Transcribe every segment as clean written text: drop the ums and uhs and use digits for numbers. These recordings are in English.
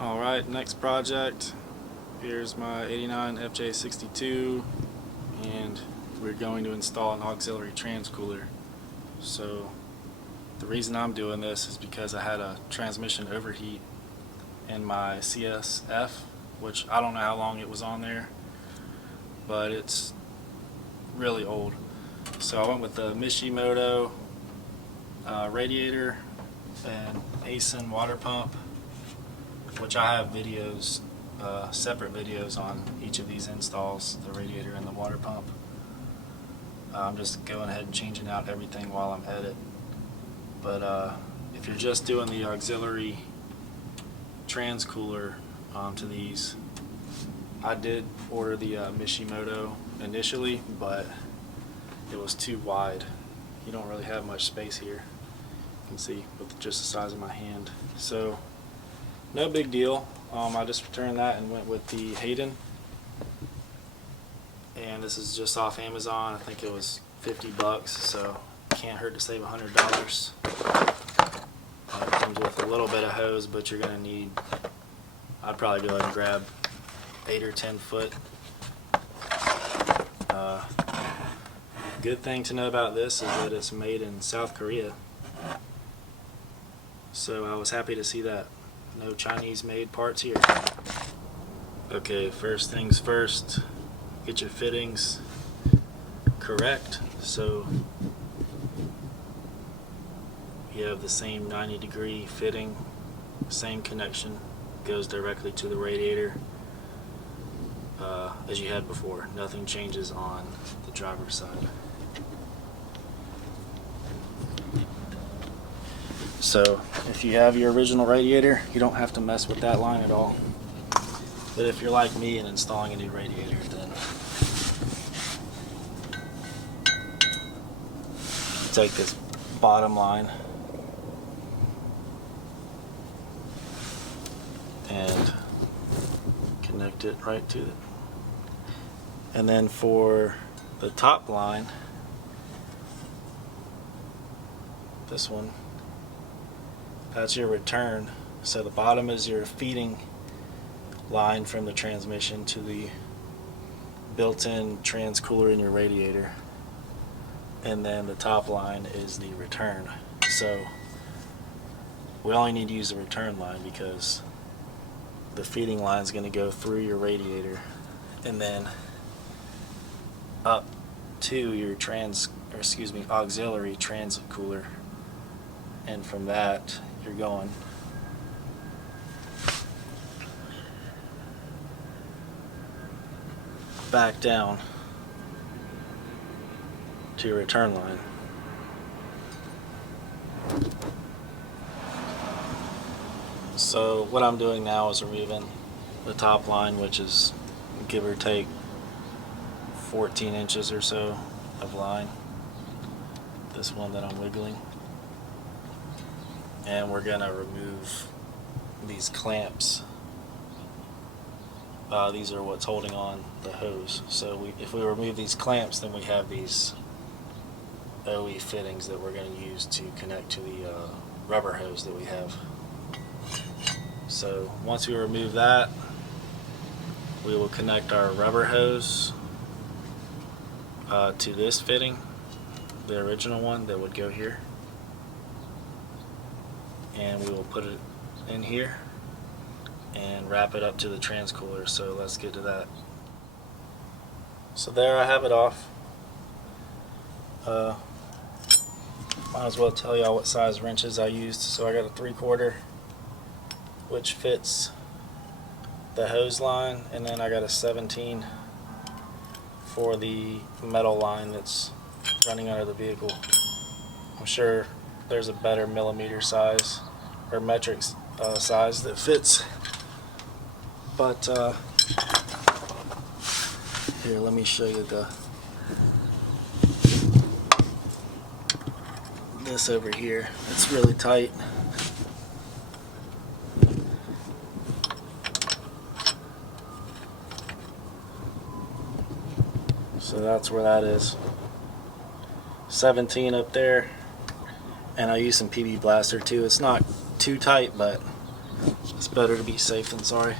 Alright, next project. Here's my 89 FJ62, and we're going to install an auxiliary transcooler. So the reason I'm doing this is because I had a transmission overheat in my CSF, which I don't know how long it was on there, but it's really old. So I went with the Mishimoto radiator and Hayden water pump, which I have videos, separate videos on each of these installs, the radiator and the water pump. I'm just going ahead and changing out everything while I'm at it. But if you're just doing the auxiliary transcooler to these, I did order the Mishimoto initially, but it was too wide. You don't really have much space here. You can see with just the size of my hand. So no big deal. I just returned that and went with the Hayden, and this is just off Amazon. I think it was 50 bucks, so can't hurt to save $100. It comes with a little bit of hose, but you're gonna need, I'd probably go ahead and grab 8 or 10 foot. Good thing to know about this is that it's made in South Korea, so I was happy to see that. No Chinese made parts here. Okay, first things first, get your fittings correct. So you have the same 90-degree fitting, same connection, goes directly to the radiator as you had before. Nothing changes on the driver's side. So if you have your original radiator, you don't have to mess with that line at all. But if you're like me and installing a new radiator, then take this bottom line and connect it right to it. And then for the top line, this one, that's your return. So the bottom is your feeding line from the transmission to the built-in transcooler in your radiator, and then the top line is the return. So we only need to use the return line because the feeding line is going to go through your radiator and then up to your auxiliary transit cooler, and from that you're going back down to your return line. So what I'm doing now is removing the top line, which is give or take 14 inches or so of line, this one that I'm wiggling. And we're gonna remove these clamps. These are what's holding on the hose. So if we remove these clamps, then we have these OE fittings that we're going to use to connect to the rubber hose that we have. So once we remove that, we will connect our rubber hose to this fitting, the original one that would go here, and we will put it in here and wrap it up to the transcooler. So let's get to that. So there I have it off. Might as well tell y'all what size wrenches I used. So I got a 3/4, which fits the hose line, and then I got a 17 for the metal line that's running under the vehicle. I'm sure there's a better millimeter size or metric size that fits, but here, let me show you this over here. It's really tight. So that's where that is. 17 up there, and I use some PB Blaster too. It's not too tight, but It's better to be safe than sorry.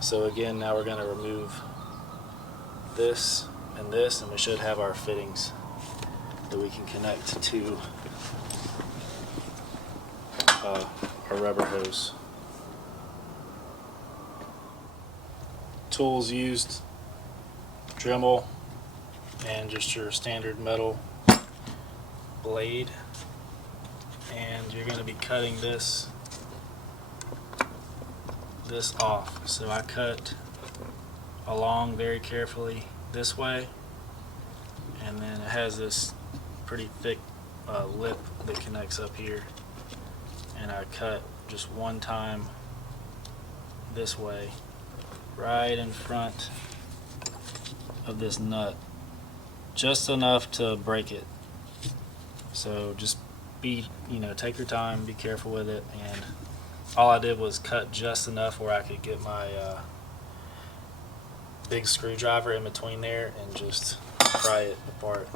So again, now we're going to remove this, and we should have our fittings that we can connect to our rubber hose. Tools used: dremel and just your standard metal blade, and you're going to be cutting this off. So I cut along very carefully this way, and then it has this pretty thick lip that connects up here, and I cut just one time this way, right in front of this nut, just enough to break it. So just take your time, be careful with it, and all I did was cut just enough where I could get my big screwdriver in between there and just pry it apart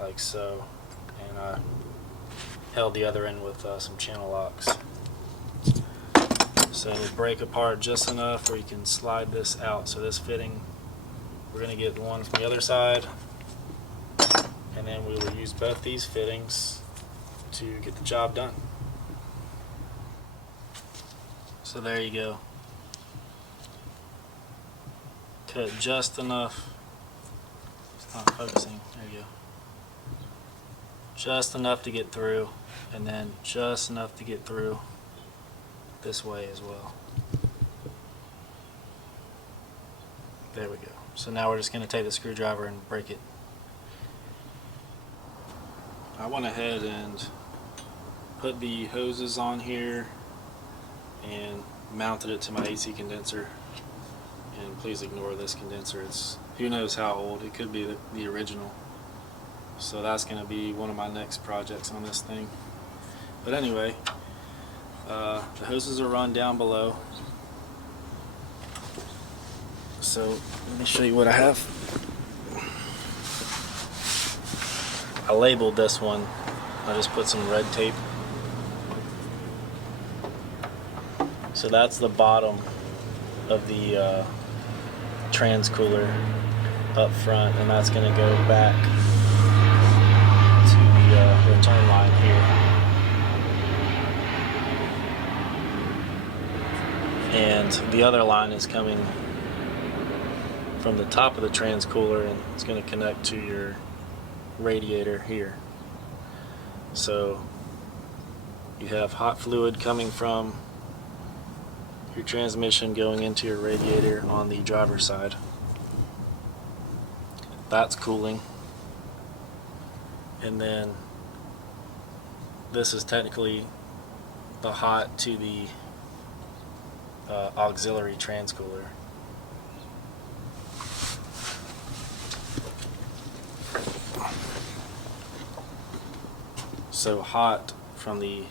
like so, and I held the other end with some channel locks. So it'll break apart just enough where you can slide this out. So this fitting, we're going to get one from the other side, and then we will use both these fittings to get the job done. So there you go. Cut just enough. It's not focusing. There you go. Just enough to get through, and then just enough to get through this way as well. There we go. So now we're just going to take the screwdriver and break it. I went ahead and put the hoses on here and mounted it to my AC condenser, and please ignore this condenser. It's who knows how old. It could be the original. So that's going to be one of my next projects on this thing. But anyway, the hoses are run down below. So let me show you what I have. I labeled this one. I just put some red tape. So that's the bottom of the trans cooler up front, and that's going to go back to the return line here. And the other line is coming from the top of the trans cooler, and it's going to connect to your radiator here. So you have hot fluid coming from your transmission going into your radiator on the driver's side. That's cooling. And then this is technically the hot to the auxiliary transcooler. So hot from the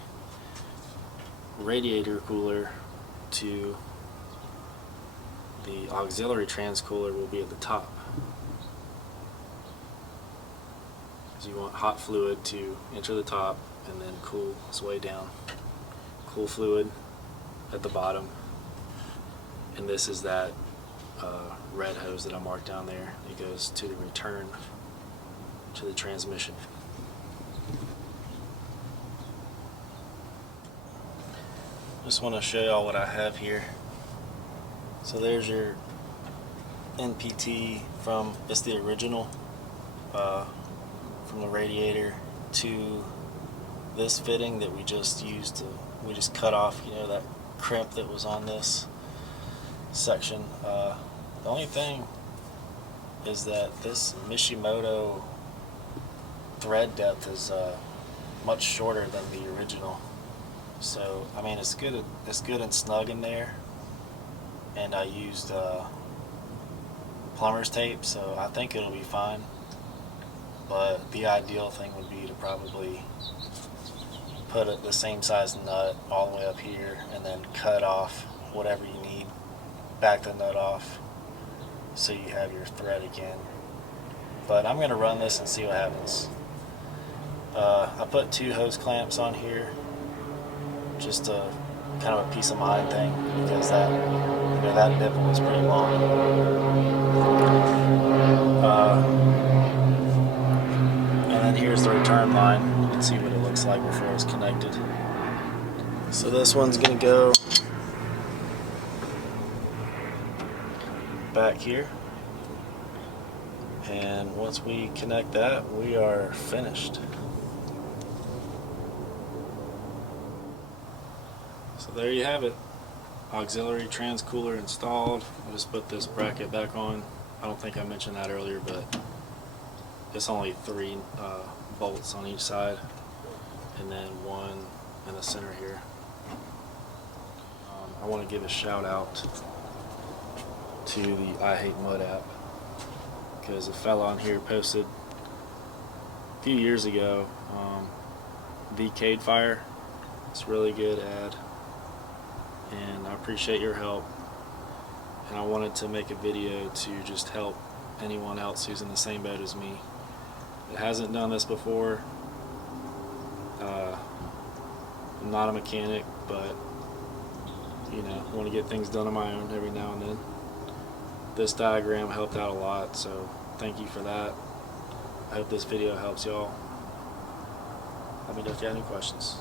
radiator cooler to the auxiliary transcooler will be at the top. So you want hot fluid to enter the top and then cool its way down. Cool fluid at the bottom. And this is that red hose that I marked down there. It goes to the return to the transmission. Just want to show y'all what I have here. So there's your NPT it's the original from the radiator to this fitting that we just used we just cut off, that crimp that was on this section. The only thing is that this Mishimoto thread depth is much shorter than the original. So I mean, it's good and snug in there, and I used plumber's tape, so I think it'll be fine. But the ideal thing would be to probably put the same size nut all the way up here, and then cut off whatever you need, back the nut off, so you have your thread again. But I'm going to run this and see what happens. I put 2 hose clamps on here, just a kind of a peace of mind thing, because that that nipple is pretty long. And then here's the return line. You can see what it looks like before it's connected. So this one's gonna go back here, and once we connect that, we are finished. So there you have it. Auxiliary trans cooler installed. I just put this bracket back on. I don't think I mentioned that earlier, but it's only 3 bolts on each side, and then 1 in the center here. I want to give a shout out to the I Hate Mud app, because a fella on here posted a few years ago the Cade Fire. It's a really good ad, and I appreciate your help, and I wanted to make a video to just help anyone else who's in the same boat as me that hasn't done this before. I'm not a mechanic, but I want to get things done on my own every now and then. This diagram helped out a lot, so thank you for that. I hope this video helps y'all. Let me know if you have any questions.